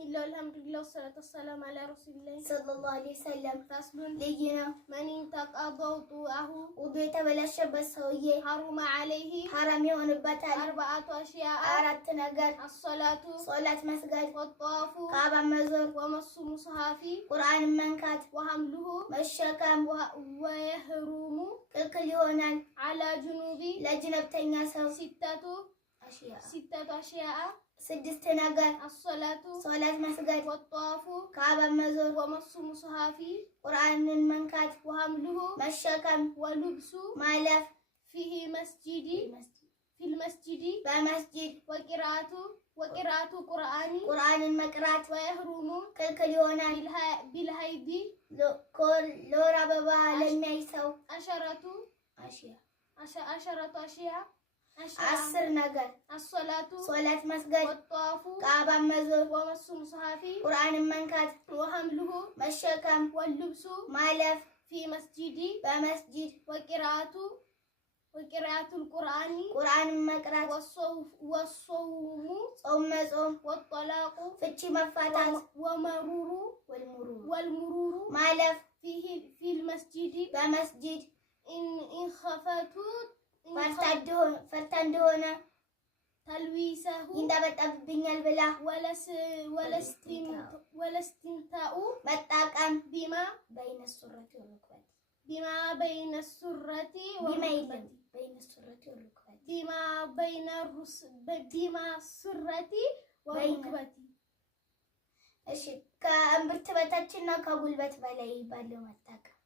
الله والحمد لله والصلاة والسلام على رسول الله صلى الله عليه وسلم فصل لينا من انتقض وضوءه وضوء ተበላሸበት ሰውዬ حرم عليه حرام ይሆንበታል 4 أشياء አራት ነገር الصلاة ሶላት መስገድ والطواف ካባ መዞር ومس مصحف ቁርአን መንካት وحمله መሸከም ويحرم ክልክል ይሆናል على جنوب ለጅነብተኛ ሰው 6 أشياء ስድስት ነገር الصلاة ሶላት መስገድ والطواف ካባ መዞር ومس مصحف ቁርአንን መንካት وحمله መሸከም ولبس ማለፍ فيه مسجد في المسجد በመስጂድ وقراءة قرآن ቁርአንን መቅራት ويحرم ክልክል ይሆናል بالهيد ለወር አበባ ለሚያይ ሰው 10 أشياء 10 ነገር الصلاة ሶላት መስገድ والطواف ካባ መዞር ومس مصحف ቁርአንን መንካት وحمله መሸከም واللبس ማለፍ في مسجد በመስጂድ وقراءة القرآن ቁርአንን መቅራት والصوم ጾም መጾም والطلاق ፍቺ መፋታት والمرور ማለፍ في المسجد በመስጂድ إن خفت ፈርታ እንደሆነ تلويسه ይንጠበጠብብኛል ብላ ولا استمتاع መጣቀም بما بين السرة والركبة بما بين السرة والركبة بما بين السرة والركبة እሺ ከእምብርት በታችና ከጉልበት በላይ ባለው መጣቀም